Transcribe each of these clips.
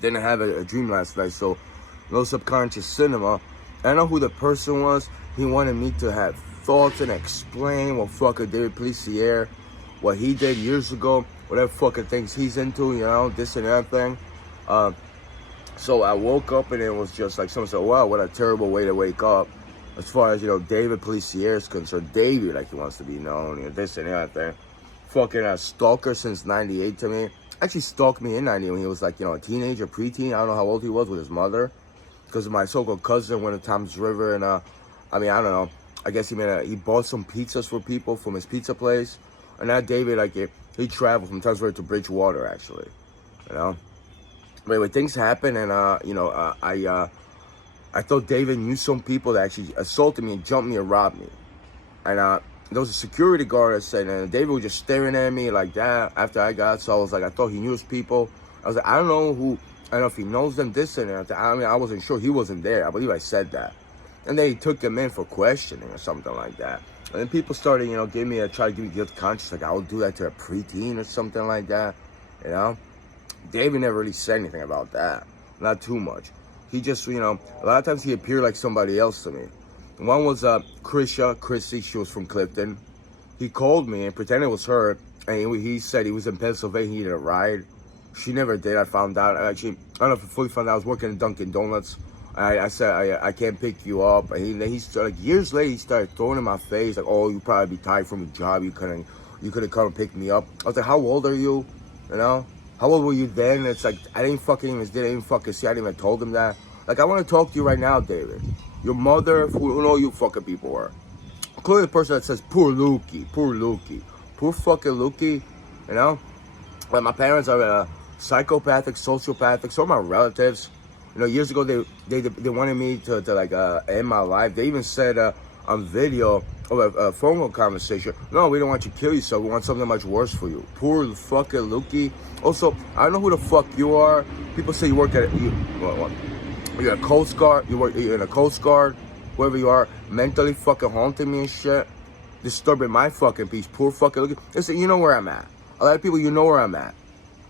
didn't have a dream last night, so no subconscious cinema. I know who the person was. He wanted me to have thoughts and explain what fucking David Policier, what he did years ago, whatever fucking things he's into, you know, this and that thing. So I woke up and it was just like someone said, wow, what a terrible way to wake up. As far as, you know, David Policier is concerned, David, like he wants to be known, you know, this and that thing. Fucking a stalker since 98 to me. Actually stalked me in 90 when he was like, you know, a teenager, preteen. I don't know how old he was with his mother. Because my so-called cousin went to Tom's River and, I don't know. I guess he bought some pizzas for people from his pizza place. And that David, like, he traveled from Tom's River to Bridgewater, actually. You know? But anyway, things happen and, I thought David knew some people that actually assaulted me and jumped me and robbed me. And, there was a security guard that said, and David was just staring at me like that after I got, so I was like, I thought he knew his people. I was like, I don't know if he knows them, this and that. I mean, I wasn't sure. He wasn't there. I believe I said that. And then he took him in for questioning or something like that. And then people started, you know, try to give me guilt conscious, like I would do that to a preteen or something like that, you know? David never really said anything about that. Not too much. He just, you know, a lot of times he appeared like somebody else to me. One was Chrissy, she was from Clifton. He called me and pretended it was her, and he said he was in Pennsylvania, he needed a ride. She never did, I found out. Actually, I don't know if I fully found out, I was working at Dunkin' Donuts. I said, I can't pick you up. And he started, like, years later, he started throwing in my face, like, oh, you probably be tired from your job, you couldn't come and pick me up. I was like, how old are you? You know? How old were you then? It's like, I didn't fucking see, I didn't even told him that. Like, I want to talk to you right now, David. Your mother, who know you fucking people are. Clearly the person that says, poor Lookie, poor fucking Lookie, you know? Like, my parents are psychopathic, sociopathic, so are my relatives. You know, years ago, they wanted me to like, end my life. They even said on video of a phone call conversation, no, we don't want you to kill yourself, we want something much worse for you. Poor fucking Lookie. Also, I don't know who the fuck you are. People say you work at, you're a Coast Guard, you're in a Coast Guard, wherever you are, mentally fucking haunting me and shit, disturbing my fucking peace. Poor fucking Lookie. Listen, you know where I'm at. A lot of people, you know where I'm at.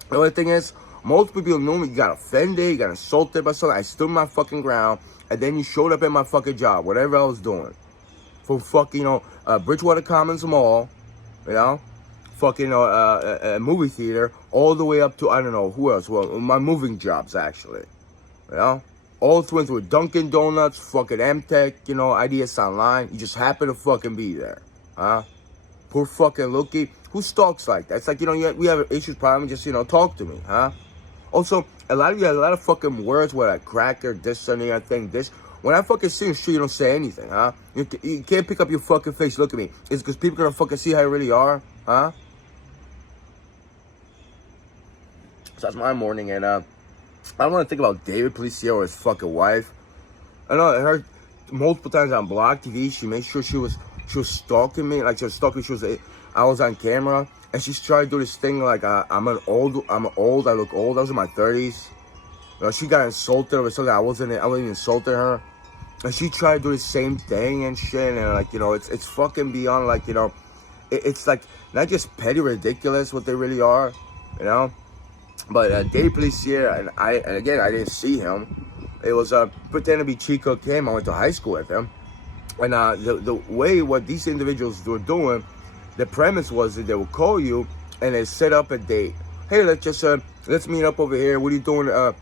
The only thing is, most people know me, you got offended, you got insulted by something. I stood my fucking ground, and then you showed up at my fucking job, whatever I was doing. From fucking, Bridgewater Commons Mall, you know, fucking, a movie theater, all the way up to, I don't know, who else? Well, my moving jobs, actually, you know? All twins with Dunkin' Donuts, fucking MTech, you know, IDS Online. You just happen to fucking be there, huh? Poor fucking Lookie. Who stalks like that? It's like, you know, we have issues, problem, just, you know, talk to me, huh? Also, a lot of you have a lot of fucking words where like cracker, this, and I think this. When I fucking see you, sure, you don't say anything, huh? You can't pick up your fucking face, look at me. It's because people gonna fucking see how you really are, huh? So that's my morning, and, I don't want to think about David Policier or his fucking wife. I know I heard multiple times on Block TV, she made sure she was stalking me, like she was stalking, I was on camera, and she's trying to do this thing like, I'm old, I look old, I was in my 30s. You know, she got insulted over something, I wasn't even insulting her. And she tried to do the same thing and shit, and like, you know, it's fucking beyond, like, you know, it's like, not just petty ridiculous what they really are, you know? But David Policier, and again, I didn't see him. It was pretending to be Chico Kim. I went to high school with him. And the way what these individuals were doing, the premise was that they would call you and they set up a date. Hey, let's meet up over here. What are you doing? I'm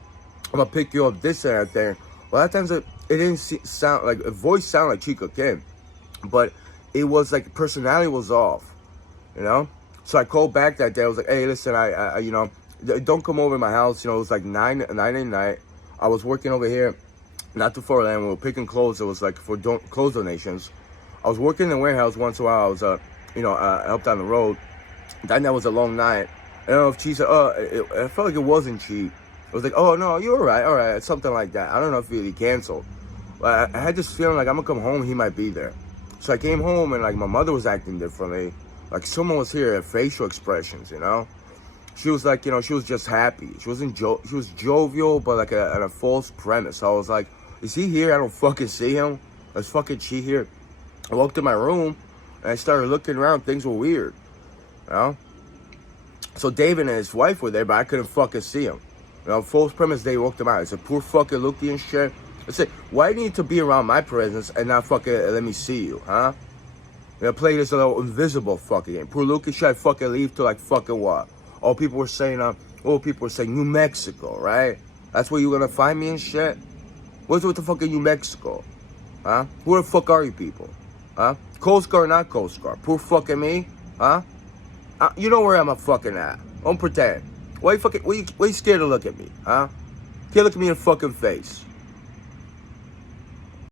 gonna pick you up, this and that thing. Well, a lot of times it didn't sound like, a voice sounded like Chico Kim, but it was like personality was off, you know? So I called back that day. I was like, hey, listen, I you know, don't come over to my house. You know, it was like 9 at night. I was working over here, not too far away. We were picking clothes. It was like for clothes donations. I was working in the warehouse once in a while. I was, helped on the road. That night was a long night. I don't know if she said, I felt like it wasn't cheap. It was like, oh, no, you're all right, something like that. I don't know if he canceled. But I had this feeling like I'm going to come home, he might be there. So I came home, and like my mother was acting differently. Like someone was here, her facial expressions, you know? She was like, you know, she was just happy. She was jovial, but like at a false premise. I was like, is he here? I don't fucking see him. Is fucking she here? I walked in my room, and I started looking around. Things were weird, you know? So David and his wife were there, but I couldn't fucking see him. You know, false premise, they walked them out. It's a poor fucking lookie and shit. I said, why do you need to be around my presence and not fucking let me see you, huh? You know, play this little invisible fucking game. Poor lookie should I fucking leave to like fucking what? Oh, people were saying, New Mexico, right? That's where you gonna find me and shit? What's with the fucking New Mexico? Huh? Who the fuck are you people? Huh? Coast Guard, not Coast Guard. Poor fucking me? Huh? You know where I'm a fucking at. Don't pretend. Why you scared to look at me? Huh? Can't look at me in the fucking face.